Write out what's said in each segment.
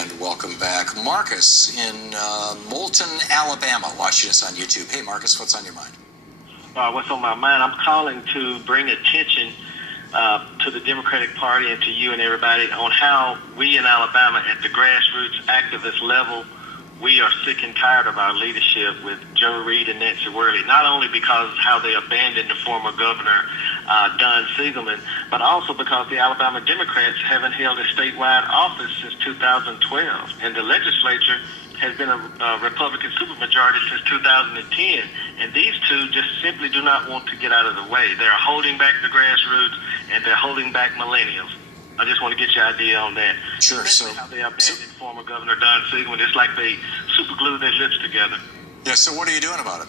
And welcome back. Marcus in Moulton, Alabama, watching us on YouTube. Hey, Marcus, what's on your mind? What's on my mind? I'm calling to bring attention to the Democratic Party and to you and everybody on how we in Alabama at the grassroots activist level, we are sick and tired of our leadership with Joe Reed and Nancy Worley, not only because of how they abandoned the former governor, Don Siegelman, but also because the Alabama Democrats haven't held a statewide office since 2012, and the legislature has been a Republican supermajority since 2010, and these two just simply do not want to get out of the way. They're holding back the grassroots, and they're holding back millennials. I just want to get your idea on that. Sure. Especially how they abandoned former Governor Don Siegelman. It's like they super glued their lips together. Yeah, so what are you doing about it?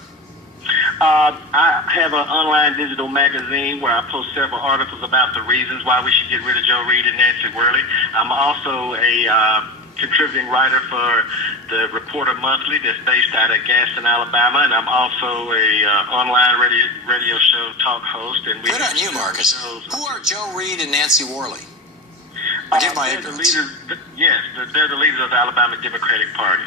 I have an online digital magazine where I post several articles about the reasons why we should get rid of Joe Reed and Nancy Worley. I'm also a contributing writer for the Reporter Monthly that's based out of Gaston, Alabama, and I'm also a online radio show talk host. And good on you, Marcus. Who are Joe Reed and Nancy Worley? Forgive my ignorance. They're the leaders of the Alabama Democratic Party.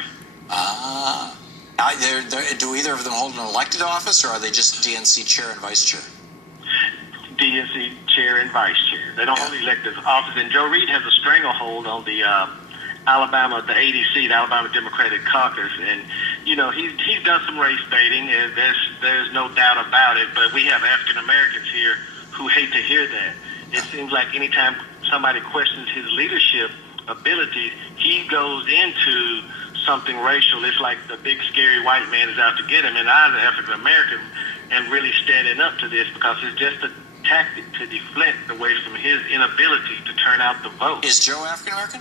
Do either of them hold an elected office, or are they just DNC chair and vice chair? DNC chair and vice chair. They don't hold elected office. And Joe Reed has a stranglehold on the Alabama, the ADC, the Alabama Democratic Caucus. And, you know, he's done some race baiting, and there's no doubt about it. But we have African Americans here who hate to hear that. It seems like anytime somebody questions his leadership abilities, he goes into something racial. It's like the big scary white man is out to get him. And I, as an African American, am really standing up to this because it's just a tactic to deflect away from his inability to turn out the vote. Is Joe African American?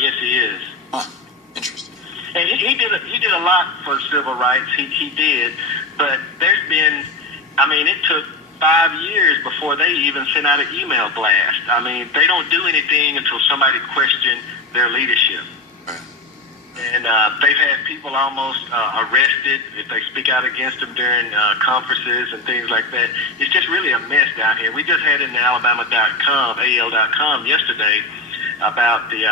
Yes, he is. Huh. Interesting. And he did a lot for civil rights. He did, but there's been, it took 5 years before they even sent out an email blast. They don't do anything until somebody questions their leadership. Right. And they've had people almost arrested if they speak out against them during conferences and things like that. It's just really a mess down here. We just had in the Alabama.com, AL.com yesterday about the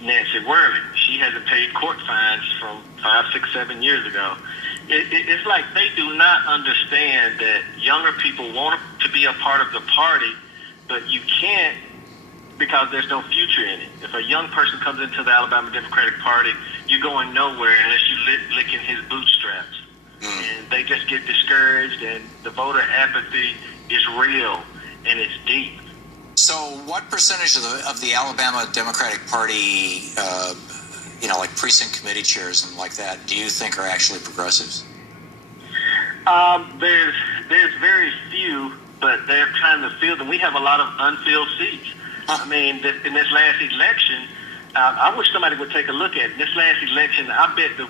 Nancy Worley. She hasn't paid court fines from 5, 6, 7 years ago. It's like they do not understand that younger people want to be a part of the party, but you can't because there's no future in it. If a young person comes into the Alabama Democratic Party, you're going nowhere unless you licking his bootstraps. And they just get discouraged, and the voter apathy is real, and it's deep. So what percentage of the Alabama Democratic Party, like precinct committee chairs and like that, do you think are actually progressives? There's very few, but they're trying to fill them. We have a lot of unfilled seats. Huh. In this last election, I wish somebody would take a look at it. This last election, I bet that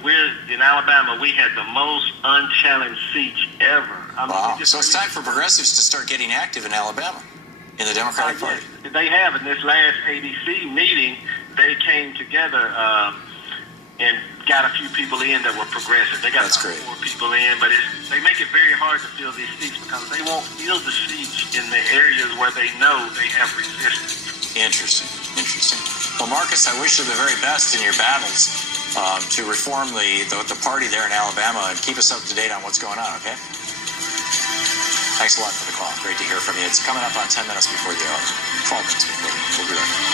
in Alabama, we had the most unchallenged seats ever. Wow. So it's time for progressives to start getting active in Alabama, in the Democratic Party. Yes, they have. In this last ADC meeting, they came together and got a few people in that were progressive. They got more people in, but they make it very hard to fill these seats because they won't fill the seats in the areas where they know they have resistance. Interesting. Well, Marcus, I wish you the very best in your battles to reform the party there in Alabama, and keep us up to date on what's going on, okay? Thanks a lot for the call. Great to hear from you. It's coming up on 10 minutes before the hour. 12 minutes before the hour. We'll be right back.